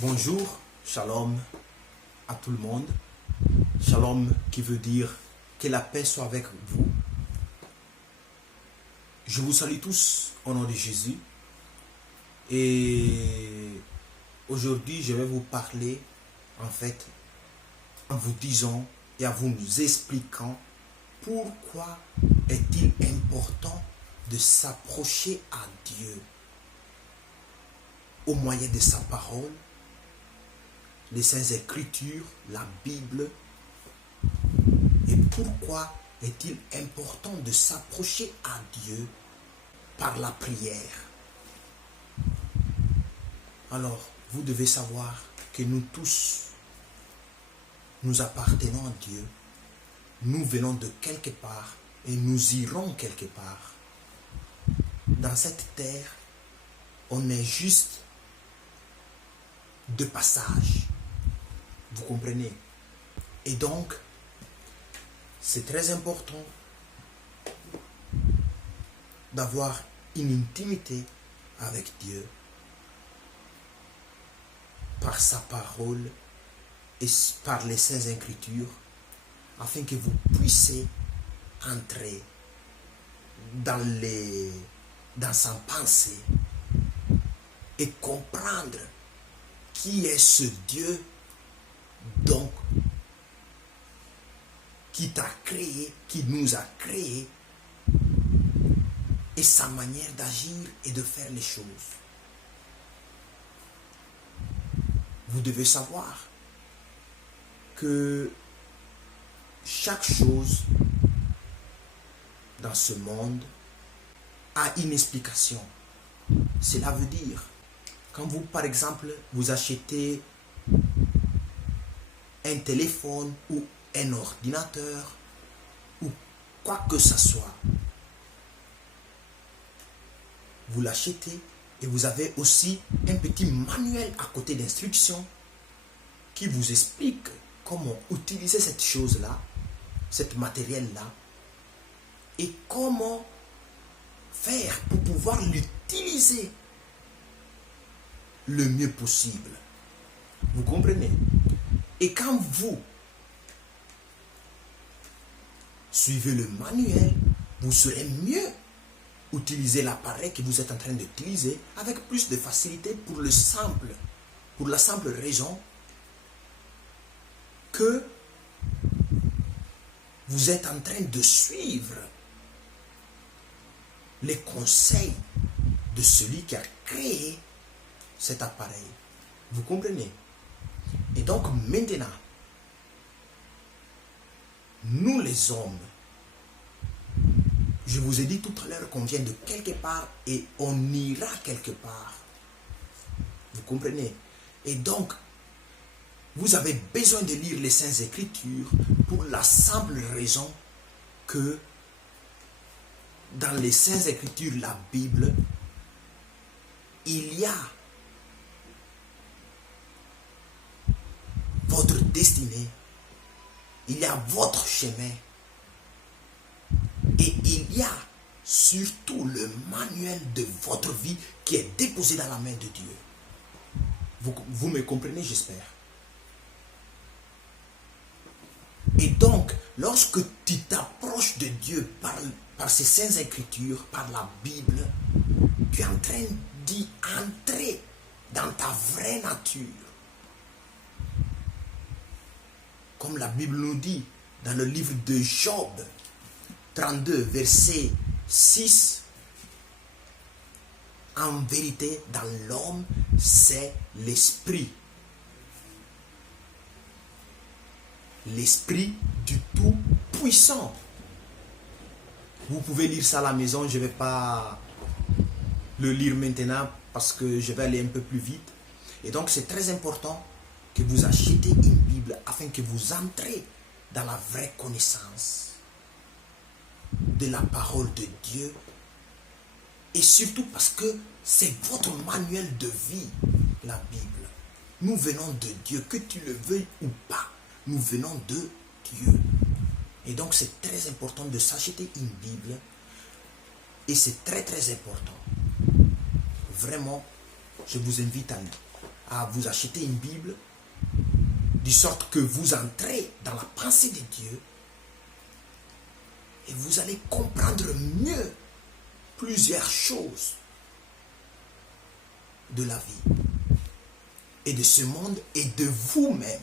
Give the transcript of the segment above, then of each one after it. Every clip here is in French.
Bonjour, shalom à tout le monde. Shalom qui veut dire que la paix soit avec vous. Je vous salue tous au nom de Jésus. Et aujourd'hui, je vais vous parler, en fait, en vous disant et en vous nous expliquant pourquoi est-il important de s'approcher à Dieu au moyen de sa parole, les Saintes Écritures, la Bible. Et pourquoi est-il important de s'approcher à Dieu par la prière? Alors, vous devez savoir que nous tous, nous appartenons à Dieu. Nous venons de quelque part et nous irons quelque part. Dans cette terre, on est juste de passage. Vous comprenez? Et donc, c'est très important d'avoir une intimité avec Dieu par sa parole et par les Saintes Écritures, afin que vous puissiez entrer dans sa pensée et comprendre qui est ce Dieu donc qui t'a créé, qui nous a créés, et sa manière d'agir et de faire les choses. Vous devez savoir que chaque chose dans ce monde a une explication. Cela veut dire, quand vous, par exemple, vous achetez un téléphone ou un ordinateur ou quoi que ce soit, vous l'achetez et vous avez aussi un petit manuel à côté d'instructions qui vous explique comment utiliser cette chose-là, cet matériel-là, et comment faire pour pouvoir l'utiliser le mieux possible. Vous comprenez? Et quand vous suivez le manuel, vous saurez mieux utiliser l'appareil que vous êtes en train d'utiliser avec plus de facilité pour la simple raison que vous êtes en train de suivre les conseils de celui qui a créé cet appareil. Vous comprenez? Et donc maintenant, nous les hommes, je vous ai dit tout à l'heure qu'on vient de quelque part et on ira quelque part. Vous comprenez? Et donc, vous avez besoin de lire les Saintes Écritures pour la simple raison que dans les Saintes Écritures, la Bible, il y a votre destinée, il y a votre chemin et il y a surtout le manuel de votre vie qui est déposé dans la main de Dieu. Vous me comprenez, j'espère. Et donc, lorsque tu t'approches de Dieu par ces Saintes Écritures, par la Bible, tu es en train d'y entrer dans ta vraie nature. Comme la Bible nous dit dans le livre de Job 32, verset 6, en vérité, dans l'homme, c'est l'esprit. L'esprit du Tout-Puissant. Vous pouvez lire ça à la maison, je ne vais pas le lire maintenant parce que je vais aller un peu plus vite. Et donc c'est très important que vous achetez une Bible afin que vous entrez dans la vraie connaissance de la parole de Dieu. Et surtout parce que c'est votre manuel de vie, la Bible. Nous venons de Dieu, que tu le veuilles ou pas. Nous venons de Dieu. Et donc c'est très important de s'acheter une Bible. Et c'est très très important. Vraiment, je vous invite à vous acheter une Bible, de sorte que vous entrez dans la pensée de Dieu et vous allez comprendre mieux plusieurs choses de la vie et de ce monde et de vous-même.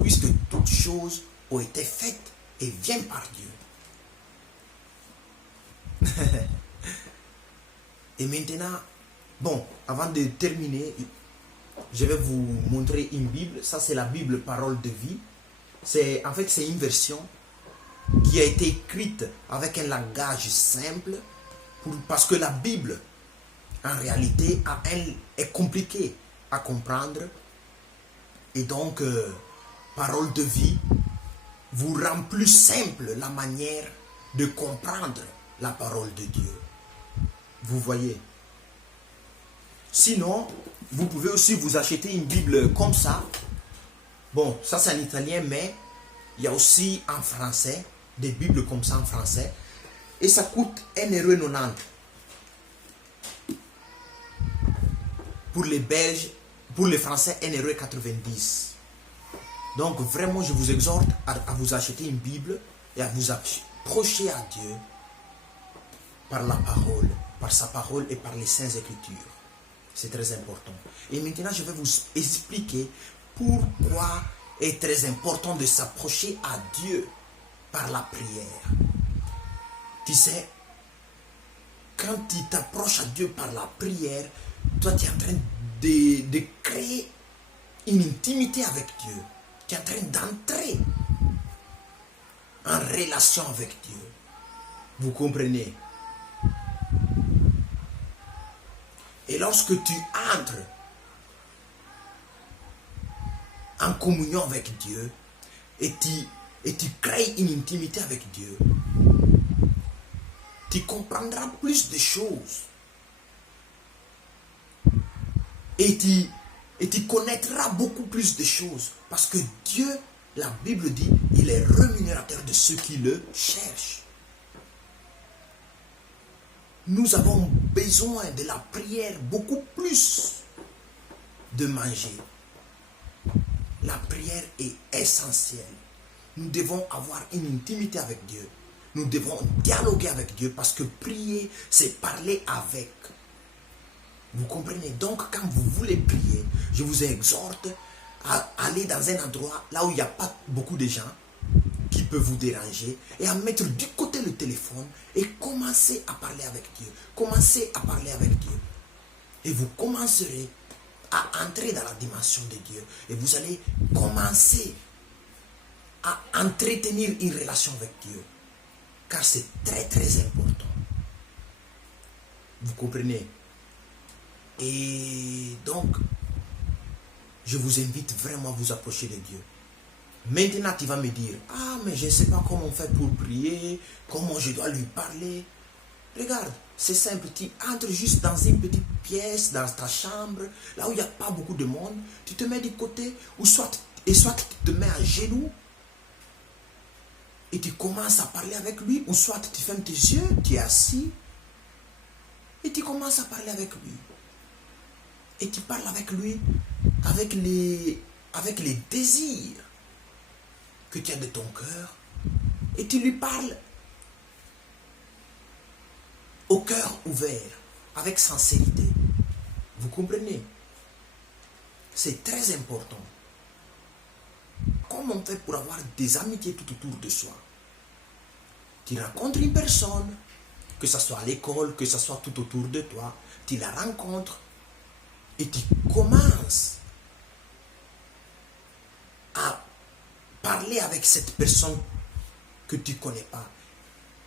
Puisque toutes choses ont été faites et viennent par Dieu. Et maintenant, bon, avant de terminer, je vais vous montrer une Bible. Ça, c'est la Bible Parole de vie. En fait, c'est une version qui a été écrite avec un langage simple parce que la Bible, en réalité, est compliquée à comprendre. Et donc, Parole de vie vous rend plus simple la manière de comprendre la parole de Dieu. Vous voyez. Sinon, vous pouvez aussi vous acheter une Bible comme ça. Bon, ça c'est en italien, mais il y a aussi en français, des Bibles comme ça en français. Et ça coûte 1,90 €. Pour les Belges, pour les Français, 1,90 €. Donc vraiment, je vous exhorte à vous acheter une Bible et à vous approcher à Dieu par la parole, par sa parole et par les Saintes Écritures. C'est très important. Et maintenant, je vais vous expliquer pourquoi est très important de s'approcher à Dieu par la prière. Tu sais, quand tu t'approches à Dieu par la prière, toi tu es en train de créer une intimité avec Dieu. Tu es en train d'entrer en relation avec Dieu. Vous comprenez? Et lorsque tu entres en communion avec Dieu et tu crées une intimité avec Dieu, tu comprendras plus de choses. Et tu connaîtras beaucoup plus de choses. Parce que Dieu, la Bible dit, il est rémunérateur de ceux qui le cherchent. Nous avons besoin de la prière beaucoup plus de manger. La prière est essentielle. Nous devons avoir une intimité avec Dieu. Nous devons dialoguer avec Dieu parce que prier, c'est parler avec. Vous comprenez? Donc, quand vous voulez prier, je vous exhorte à aller dans un endroit là où il n'y a pas beaucoup de gens qui peuvent vous déranger et à mettre du côté le téléphone et commencer à parler avec Dieu. Commencez à parler avec Dieu. Et vous commencerez à entrer dans la dimension de Dieu. Et vous allez commencer à entretenir une relation avec Dieu. Car c'est très très important. Vous comprenez? Et donc, je vous invite vraiment à vous approcher de Dieu. Maintenant, tu vas me dire, ah, mais je ne sais pas comment on fait pour prier, comment je dois lui parler. Regarde, c'est simple, tu entres juste dans une petite pièce, dans ta chambre, là où il n'y a pas beaucoup de monde, tu te mets du côté, soit tu te mets à genoux, et tu commences à parler avec lui, ou soit tu fermes tes yeux, tu es assis, et tu commences à parler avec lui. Et tu parles avec lui, avec les désirs que tu as de ton cœur, et tu lui parles au cœur ouvert, avec sincérité. Vous comprenez? C'est très important. Comment on fait pour avoir des amitiés tout autour de soi? Tu rencontres une personne, que ce soit à l'école, que ce soit tout autour de toi, tu la rencontres et tu commences à parler avec cette personne que tu ne connais pas,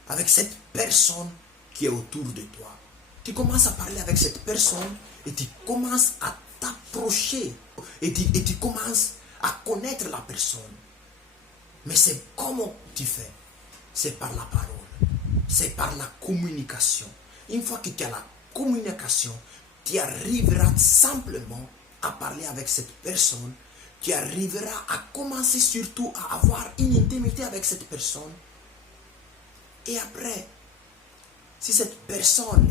avec cette personne qui est autour de toi. Tu commences à parler avec cette personne et tu commences à t'approcher et tu commences à connaître la personne. Mais c'est comment tu fais? C'est par la parole. C'est par la communication. Une fois que tu as la communication, tu arriveras simplement à parler avec cette personne. Tu arriveras à commencer surtout à avoir une intimité avec cette personne. Et après, si cette personne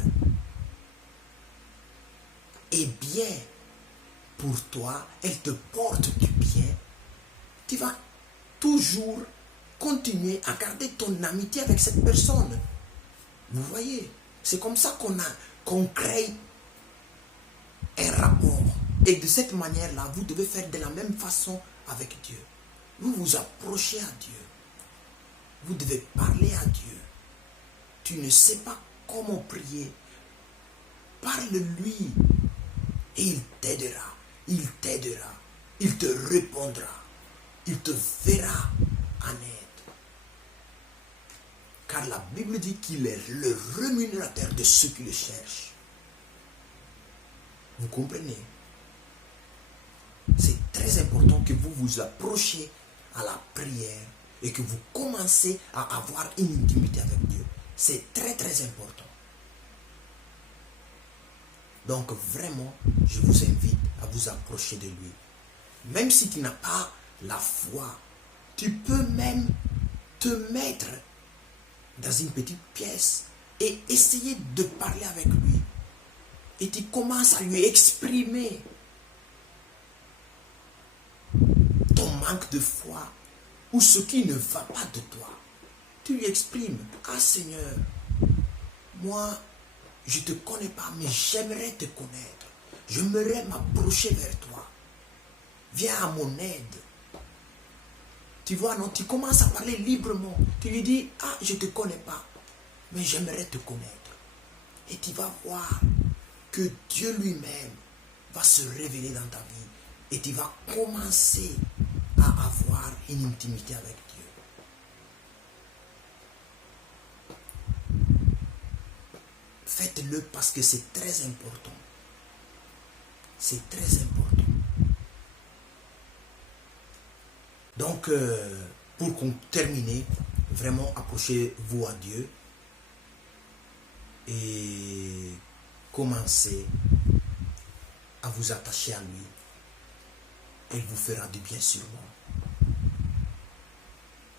est bien pour toi, elle te porte du bien, tu vas toujours continuer à garder ton amitié avec cette personne. Vous voyez, c'est comme ça qu'on crée un rapport. Et de cette manière-là, vous devez faire de la même façon avec Dieu. Vous vous approchez à Dieu. Vous devez parler à Dieu. Tu ne sais pas comment prier. Parle-lui et il t'aidera. Il t'aidera. Il te répondra. Il te verra en aide. Car la Bible dit qu'il est le rémunérateur de ceux qui le cherchent. Vous comprenez? C'est très important que vous vous approchiez à la prière et que vous commencez à avoir une intimité avec Dieu. C'est très très important. Donc vraiment, je vous invite à vous approcher de lui. Même si tu n'as pas la foi, tu peux même te mettre dans une petite pièce et essayer de parler avec lui. Et tu commences à lui exprimer ton manque de foi ou ce qui ne va pas de toi. Tu lui exprimes, ah Seigneur, moi je ne te connais pas, mais j'aimerais te connaître. J'aimerais m'approcher vers toi. Viens à mon aide. Tu vois, non, tu commences à parler librement. Tu lui dis, ah, je ne te connais pas, mais j'aimerais te connaître. Et tu vas voir que Dieu lui-même va se révéler dans ta vie. Et tu vas commencer à avoir une intimité avec Dieu. Faites-le parce que c'est très important. C'est très important. Donc, pour terminer, vraiment approchez-vous à Dieu et commencez à vous attacher à lui. Il vous fera du bien sûrement.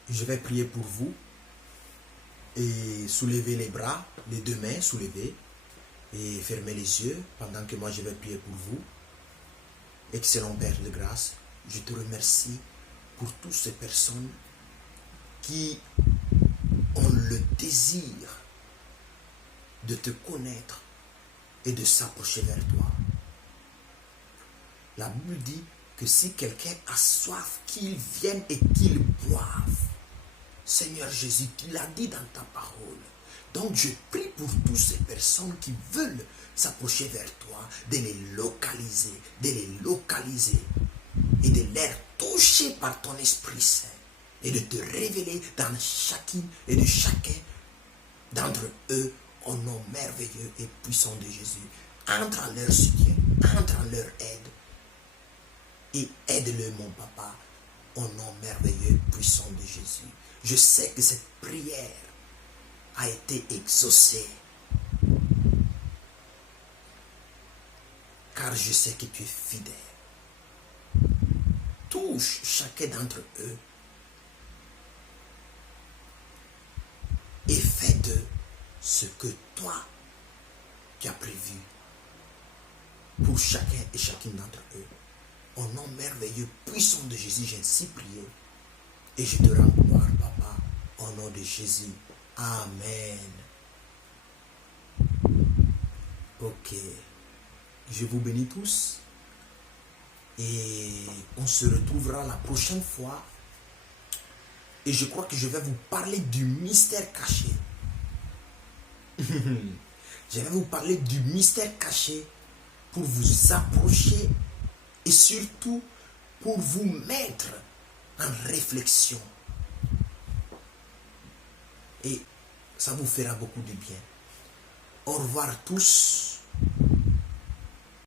Je vais prier pour vous et soulevez les bras, les deux mains soulevées et fermez les yeux pendant que moi je vais prier pour vous. Excellent Père de grâce, je te remercie pour toutes ces personnes qui ont le désir de te connaître et de s'approcher vers toi. La Bible dit que si quelqu'un a soif, qu'il vienne et qu'il boive. Seigneur Jésus, tu l'as dit dans ta parole. Donc je prie pour toutes ces personnes qui veulent s'approcher vers toi, de les localiser et de les toucher par ton Esprit Saint et de te révéler dans chacune et de chacun d'entre eux au nom merveilleux et puissant de Jésus. Entre en leur soutien, entre en leur aide et aide-le mon papa au nom merveilleux et puissant de Jésus. Je sais que cette prière a été exaucée. Car je sais que tu es fidèle. Touche chacun d'entre eux et fais d'eux ce que toi tu as prévu pour chacun et chacune d'entre eux. Au nom merveilleux, puissant de Jésus, j'ai ainsi prié et je te rends gloire, papa, au nom de Jésus. Amen. Ok. Je vous bénis tous. Et on se retrouvera la prochaine fois. Et je crois que je vais vous parler du mystère caché. Je vais vous parler du mystère caché pour vous approcher et surtout pour vous mettre en réflexion. Et ça vous fera beaucoup de bien. Au revoir tous.